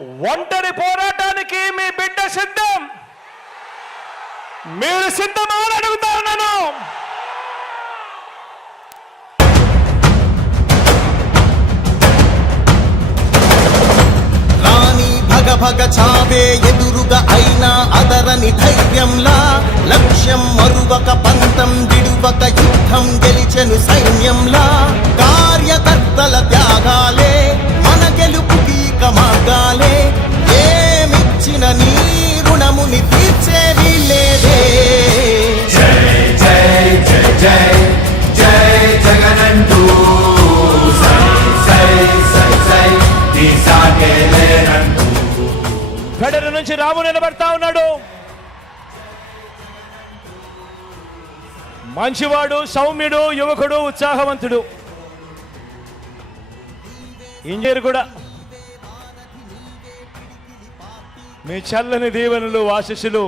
ఒంటరి పోరాటానికి మీ బిడ్డ సిద్ధం. మీరు సిద్ధమా అని అడుగుతా ఉన్నాను. రాణి భగ భగ చావే ఎదురుగా అయినా అదరని ధైర్యంలా, లక్ష్యం మరువక పంతం విడువక యుద్ధం గెలిచెను సైన్యంలా. కార్యకర్తల త్యాగాలే మన గెలుపు కీక మార్గాలే, ఏమిచ్చిన నీ రుణముని తీర్చేవి లేదే. జై జై జై జై జై జగనంటూ సై సై సై సై తీసాగేలేనంటూ ఫెడర్ నుంచి రాము నిలబడతా ఉన్నాడు. మంచివాడు, సౌమ్యుడు, యువకుడు, ఉత్సాహవంతుడు, ఇంజనీర్ కూడా. మీ చల్లని దీవెనలు ఆశీస్సులు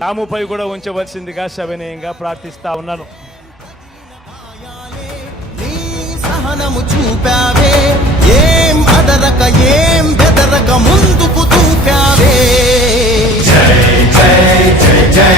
రాముపై కూడా ఉంచవలసిందిగా సవినయంగా ప్రార్థిస్తా ఉన్నాను. నీ సహనము చూపావే, ఏం అదరక ఏం బెదరక ముందుకు దూకావే. జై జై జై జై